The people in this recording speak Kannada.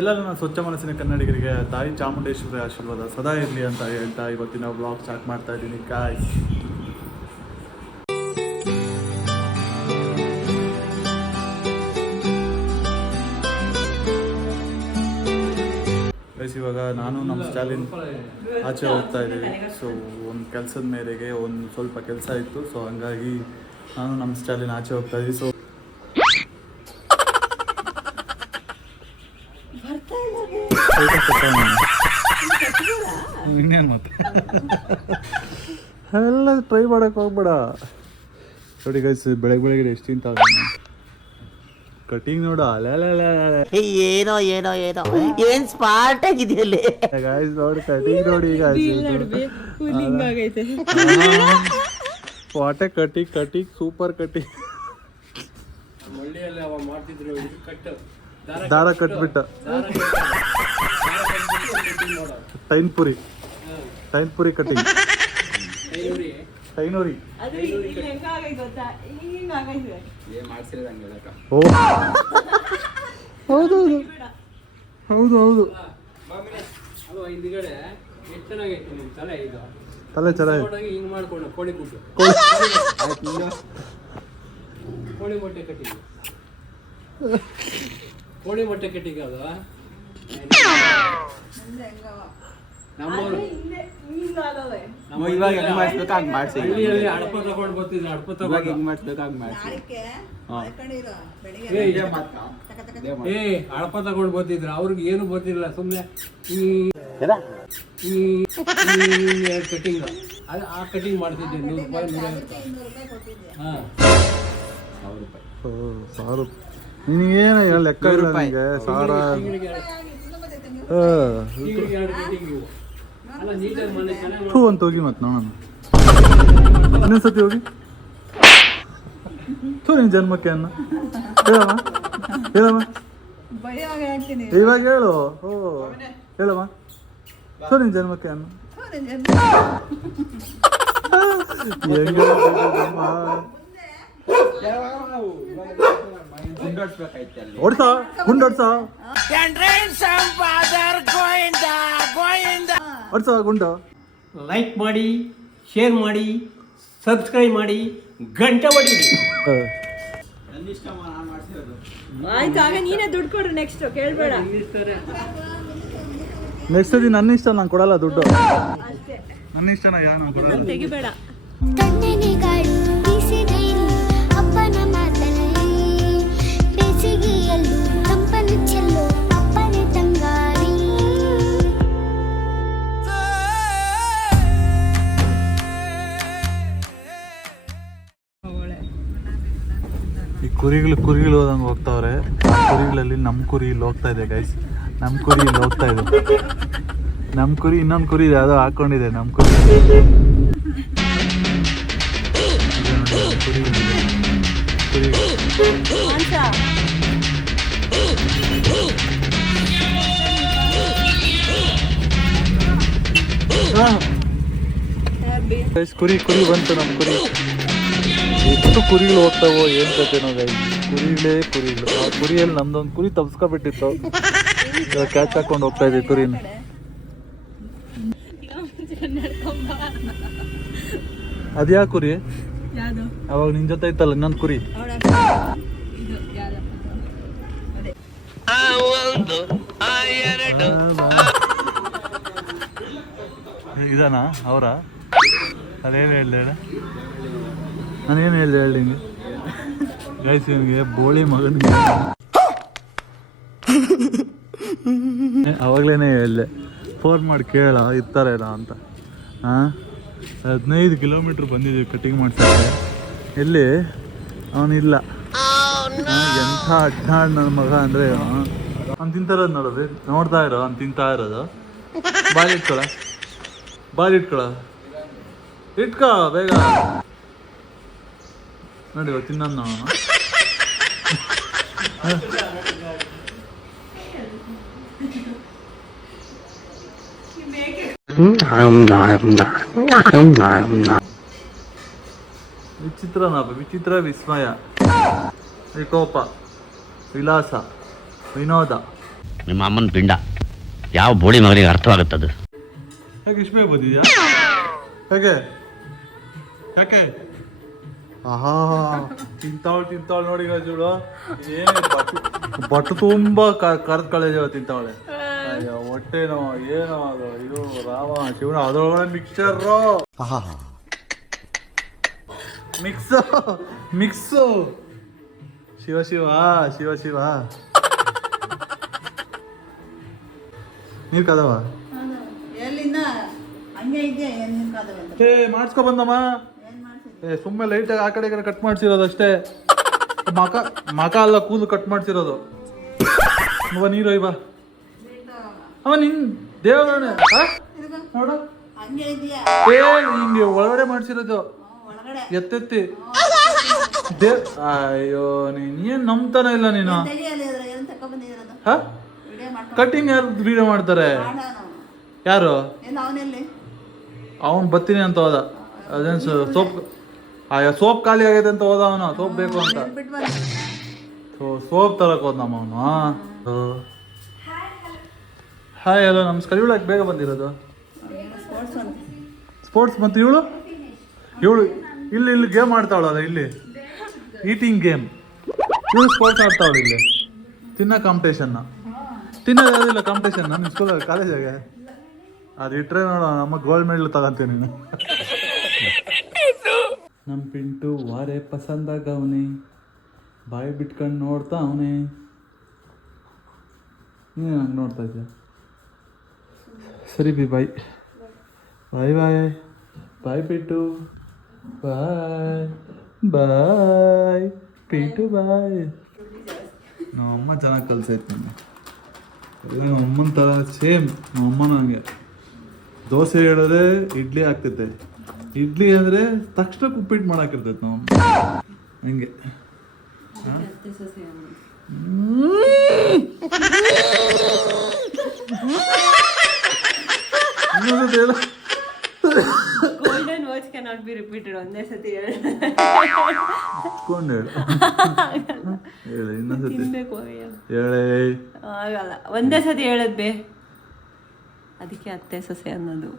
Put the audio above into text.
ಎಲ್ಲರೂ ನನ್ನ ಸ್ವಚ್ಛ ಮನಸ್ಸಿನ ಕನ್ನಡಿಗರಿಗೆ ತಾಯಿ ಚಾಮುಂಡೇಶ್ವರಿ ಆಶೀರ್ವಾದ ಸದಾ ಇರಲಿ ಅಂತ ಹೇಳ್ತಾ ಇವತ್ತಿನ ವ್ಲಾಗ್ ಸ್ಟಾರ್ಟ್ ಮಾಡ್ತಾ ಇದ್ದೀನಿ ಗಾಯ್ಸ್. ಇವಾಗ ನಾನು ನಮ್ಮ ಸ್ಟಾಲಿನ್ ಆಚೆ ಹೋಗ್ತಾ ಇದ್ದೀವಿ. ಸೊ ಒಂದು ಕೆಲಸದ ಮೇರೆಗೆ ಒಂದು ಸ್ವಲ್ಪ ಕೆಲಸ ಇತ್ತು. ಸೊ ಹಂಗಾಗಿ ನಾನು ನಮ್ಮ ಸ್ಟಾಲಿನ್ ಆಚೆ ಹೋಗ್ತಾ ಇದ್ದೀವಿ. ಸೊ ಇನ್ನೇನು ಮತ್ತೆ ಎಲ್ಲ ಟ್ರೈ ಮಾಡಕ್ಕೆ ಹೋಗ್ಬೇಡ. ನೋಡಿ ಗೈಸ್, ಬೆಳಗ್ಗೆ ಎಷ್ಟು ತಿಂತ ಕಟಿಂಗ್ ನೋಡ ಏನೋ ಏನೋ ಏನೋ ಏನ್ ಸ್ಮಾರ್ಟ್ ಆಗಿದೆಯಲ್ಲಿ ಗಾಯ್ಸ್. ನೋಡಿ ಕಟಿಂಗ್ ನೋಡಿ ವಾಟೆ ಕಟಿಂಗ್ ಸೂಪರ್ ಕಟಿಂಗ್. ದಾರ ಕಟ್ಬಿಟ್ಟ ಟೈನ್ ಪುರಿ ಕಟಿಂಗ್ ಟೈನೂರಿ. ಹೌದು ಹೌದು ಹೌದು ತಲೆ ಚೆನ್ನಾಗಿ ಹಿಂಗ್ ಮಾಡ್ಕೊಂಡು ಕೋಳಿ ಕೂಟು ಕೋಳಿ ಮೊಟ್ಟೆ ಕಟ್ಟಿಗೆ ಕೋಳಿ ಮೊಟ್ಟೆ ಕಟ್ಟಿಗೆ ಅದು ನಮ್ಮೂರು ಇವಾಗ ಹೆಂಗ್ ಮಾಡಿಸ್ಬೇಕು ಹಂಗ್ ಮಾಡಿಸಿ. ಹಳ್ಳಿಯಲ್ಲಿ ಅಡಪ ತಗೊಂಡು ಬರ್ತಿದ್ರು, ಅಡಪ ತಗೊಂಡು ಹೆಂಗ್ ಮಾಡಿಸ್ಬೇಕು ಹಂಗ್ ಮಾಡಿಸಿ. ಅಡಪ ತಗೊಂಡು ಬರ್ತಿದ್ರು, ಅವ್ರಿಗೆ ಏನು ಗೊತ್ತಿಲ್ಲ. ಸುಮ್ಮನೆ ಈ ಕಟಿಂಗ್ ಅದು ಆ ಕಟಿಂಗ್ ಮಾಡ್ತಿದ್ದೆ. 100 ರೂಪಾಯಿ 150. ಹಾಂ 1000 ರೂಪಾಯಿ. ನಿನಗೇನು ಲೆಕ್ಕ ಇಲ್ಲ ನನಗೆ. ಸಾವಿರ ಅಂತ ಹೋಗಿ ಮತ್ತೆ ನೋಡೋಣ. ಇನ್ನೊಂದ್ಸತಿ ಹೋಗಿ ನಿನ್ ಜನ್ಮಕ್ಕೆ ಅನ್ನ ಹೇಳಮ್ಮ ಇವಾಗ ಹೇಳು. ಹೇಳಮ್ಮ ನಿನ್ ಜನ್ಮಕ್ಕೆ ಅನ್ನ ಹೊಡ್ಸ ಗುಂಡೊಡ್ಸ ಹೊಡ್ಸ ಗುಂಡ. ಲೈಕ್ ಮಾಡಿ, ಶೇರ್ ಮಾಡಿ, ಸಬ್ಸ್ಕ್ರೈಬ್ ಮಾಡಿ, ಗಂಟೆ ಹೊಡೀರಿ. ಆಯ್ತು, ಆಗ ನೀನೇ ದುಡ್ಡು ಕೊಡು. ನೆಕ್ಸ್ಟ್ ಕೇಳ್ಬೇಡ. ನೆಕ್ಸ್ಟ್ ಸತಿ ನನ್ನ ಇಷ್ಟ, ನಾನು ಕೊಡಲ್ಲ ದುಡ್ಡು. ನನ್ನ ಇಷ್ಟನ ನಾನು ಕೊಡಲ್ಲ. ತೆಗಿಬೇಡ. ಅಪ್ಪನ ಮಾತನಲ್ಲಿ ಬೇಸಿಗೆಯಲ್ಲೂ ತಂಪನು ಚೆಲ್ಲು ಅಪ್ಪನ ತಂಗಾಳಿ. ಈ ಕುರಿಗಳು ಹೋದಂಗೆ ಹೋಗ್ತಾವ್ರೆ. ಕುರಿಗಳಲ್ಲಿ ನಮ್ಮ ಕುರಿ ಇಲ್ಲಿ ಹೋಗ್ತಾ ಇದೆ ಗೈಸ್. ನಮ್ಮ ಕುರಿ ಇಲ್ಲಿ ಹೋಗ್ತಾ ಇದೆ. ನಮ್ಮ ಕುರಿ ಇನ್ನೊಂದು ಕುರಿ ಯಾವುದೋ ಹಾಕೊಂಡಿದೆ. ನಮ್ಮ ಕುರಿ ಕುರಿ ಬಂತು. ನಮ್ಮ ಕುರಿ ಎಷ್ಟು ಕುರಿಗಳು ಹೋಗ್ತಾವೋ ಏನ್ ಕತೆನೋ ಗೈಸ್. ಕುರಿಗಳು ಆ ಕುರಿಯಲ್ಲಿ ನಮ್ದೊಂದು ಕುರಿ ತಪ್ಸ್ಕೊಬಿಟ್ಟಿತ್ತು. ಕ್ಯಾಚ್ ಹಾಕೊಂಡು ಹೋಗ್ತಾ ಇದೆ ಕುರಿನ. ಅದ್ಯಾ ಕುರಿ ಅವಾಗ ನಿನ್ ಜೊತೆ ಇತ್ತಲ್ಲ ಇನ್ನೊಂದು ಕುರಿ. ಇದಾನ ಅವರ ಅದೇನು ಹೇಳ್ದೆ ನಾನೇನು ಹೇಳ್ದೆ ಹೇಳಿ ನಿಂಗೆ ಗೈಸ್. ನಿಮಗೆ ಬೋಳಿ ಮಗನಿಗೆ ಅವಾಗ್ಲೇನೆ ಹೇಳ್ದೆ, ಫೋನ್ ಮಾಡಿ ಕೇಳ ಇರ್ತಾರೇನೋ ಅಂತ. 15 ಕಿಲೋಮೀಟ್ರ್ ಬಂದಿದ್ದೀವಿ ಕಟಿಂಗ್ ಮಾಡ್ಸಕ್ಕೆ. ಎಲ್ಲಿ ಅವನಿಲ್ಲ. ಎಂಥ ಅಡ್ಡಾಡ್ ನನ್ನ ಮಗ ಅಂದರೆ ಅವ್ನು ತಿಂತಾರೋದು ನೋಡೋದು. ನೋಡ್ತಾ ಇರೋ ಅವ್ನು ತಿಂತಾ ಇರೋದು. ಬಾಲ್ ಇಟ್ಕೊಳ ಇಟ್ಕೋ ಬೇಗ. ನೋಡಿ ತಿನ್ನೋದು ನೋಡೋಣ. ವಿಚಿತ್ರ ವಿಸ್ಮಯ, ವಿಕೋಪ, ವಿಲಾಸ, ವಿನೋದ. ನಿಮ್ಮ ಅಮ್ಮನ ಪಿಂಡ ಯಾವ ಬೋಳಿ ಮಗನಿಗೆ ಅರ್ಥವಾಗುತ್ತದು. ಹೇಗೆ ಇಷ್ಟು ಬೇಗ ಬಂದಿದ್ಯಾ? ಹೇಗೆ ಯಾಕೆ? ಆಹಾ ತಿಂತಾವಳು ನೋಡಿ ಜೋಳು ಏನು ಬಟ್ಟು ತುಂಬ ಕರೆದು ಕಳೆದೇವ ತಿಂತಾವಳೆ. ಅಯ್ಯೋ ಹೊಟ್ಟೆನೋ ಏನೋ ಅದು ಇದು ರಾಮ ಶಿವನ ಅದರೊಳಗಡೆ ಮಿಕ್ಸ್ಚರು ಮಿಕ್ಸು ಶಿವ ಶಿವ ಶಿವ ಶಿವ. ನೀರು ಕಾದವ ಏ ಮಾಡಿಸ್ಕೊ ಬಂದಮ್ಮ. ಏ ಸುಮ್ಮನೆ ಲೈಟಾಗಿ ಆ ಕಡೆ ಈ ಕಡೆ ಕಟ್ ಮಾಡ್ಸಿರೋದು ಅಷ್ಟೇ. ಮಕ ಅಲ್ಲ ಕೂದಲು ಕಟ್ ಮಾಡ್ಸಿರೋದು. ಅವ ನೀರು ಒಯ್ ಬಾ. ಅವ ನಿನ್ ದೇವ್ರ ನೋಡು ಏ ಹಿಂಗೆ ಒಳಗಡೆ ಮಾಡ್ಸಿರೋದು ಎತ್ತೆತ್ತಿ ಅಯ್ಯೋ ನೀನ್ ನಂಬ್ತಾನ ಇಲ್ಲ ನೀನು. ಕಟ್ಟಿಂಗ್ ಯಾರು ವಿಡಿಯೋ ಮಾಡ್ತಾರೆ? ಯಾರು? ಅವನು ಬರ್ತೀನಿ ಅಂತ ಹೋದ. ಅದೇನು ಸೋಪ್ ಸೋಪ್ ಖಾಲಿ ಆಗೈತೆ ಅಂತ ಹೋದ ಅವನು. ಸೋಪ್ ಬೇಕು ಅಂತ ಸೋಪ್ ತರಕ್ ಹೋದ ನಮ್ಮ ಅವನು. ಹಾಯ್ ಹಲೋ ನಮಸ್ಕಾರ. ಇವಳು ಬೇಗ ಬಂದಿರೋದು ಸ್ಪೋರ್ಟ್ಸ್. ಮತ್ತು ಇವಳು ಇಲ್ಲಿ ಗೇಮ್ ಆಡ್ತಾವಳಲ್ಲ ಇಲ್ಲಿ ಈಟಿಂಗ್ ಗೇಮ್. ಇವಳು ಸ್ಪೋರ್ಟ್ಸ್ ಆಡ್ತಾವಳು ಇಲ್ಲಿ. ತಿನ್ನೋ ಕಾಂಪಿಟೇಷನ್ನ ತಿನ್ನೋದು ಯಾವುದಿಲ್ಲ ಕಾಂಪಿಟೇಷನ್ ನಮ್ಮ ಸ್ಕೂಲಲ್ಲಿ ಕಾಲೇಜಾಗೆ. ಅದು ಇಟ್ಟರೆ ನೋಡು ನಮ್ಮ ಗೋಲ್ಡ್ ಮೆಡಲ್ ತಗೊಂತೀನಿ ನೀನು. ನಮ್ಮ ಪಿಂಟು ವಾರೆ ಪಸಂದಾಗವನೆ ಬಾಯಿ ಬಿಟ್ಕೊಂಡು ನೋಡ್ತಾ ಅವನೇ. ನೀನು ಹಂಗೆ ನೋಡ್ತಾ ಇದ್ಯಾ? ಸರಿ ಬಾಯ್ ಬಾಯ್ ಬಾಯ್ ಬಾಯ್ ಪಿಂಟು ಬಾಯ್ ಬಾಯ್ ಪಿಂಟು ಬಾಯ್. ನಮ್ಮಮ್ಮ ಚೆನ್ನಾಗಿ ಕಲ್ಸೈತೆ ನನ್ನ. ನಮ್ಮ ಅಮ್ಮನ ಥರ ಸೇಮ್ ನಮ್ಮ ಅಮ್ಮನೂ ಹಂಗೆ. ದೋಸೆ ಹೇಳಿದ್ರೆ ಇಡ್ಲಿ ಆಗ್ತೈತೆ. ಇಡ್ಲಿ ಅಂದರೆ ತಕ್ಷಣ ಉಪ್ಪಿಟ್ಟು ಮಾಡಾಕಿರ್ತೈತೆ ನಮ್ಮ ಹಂಗೆ. Golden words cannot be repeated. ಒಂದೇ ಸತಿ ಹೇಳು ಇನ್ನೊಂದ್ಸತಿ ತಿನ್ಬೇಕು ಹೇಳೇ ಆಗಲ್ಲ. ಒಂದೇ ಸತಿ ಹೇಳದ್ ಬೇ. ಅದಕ್ಕೆ ಅತ್ತೆ ಸೊಸೆ ಅನ್ನೋದು.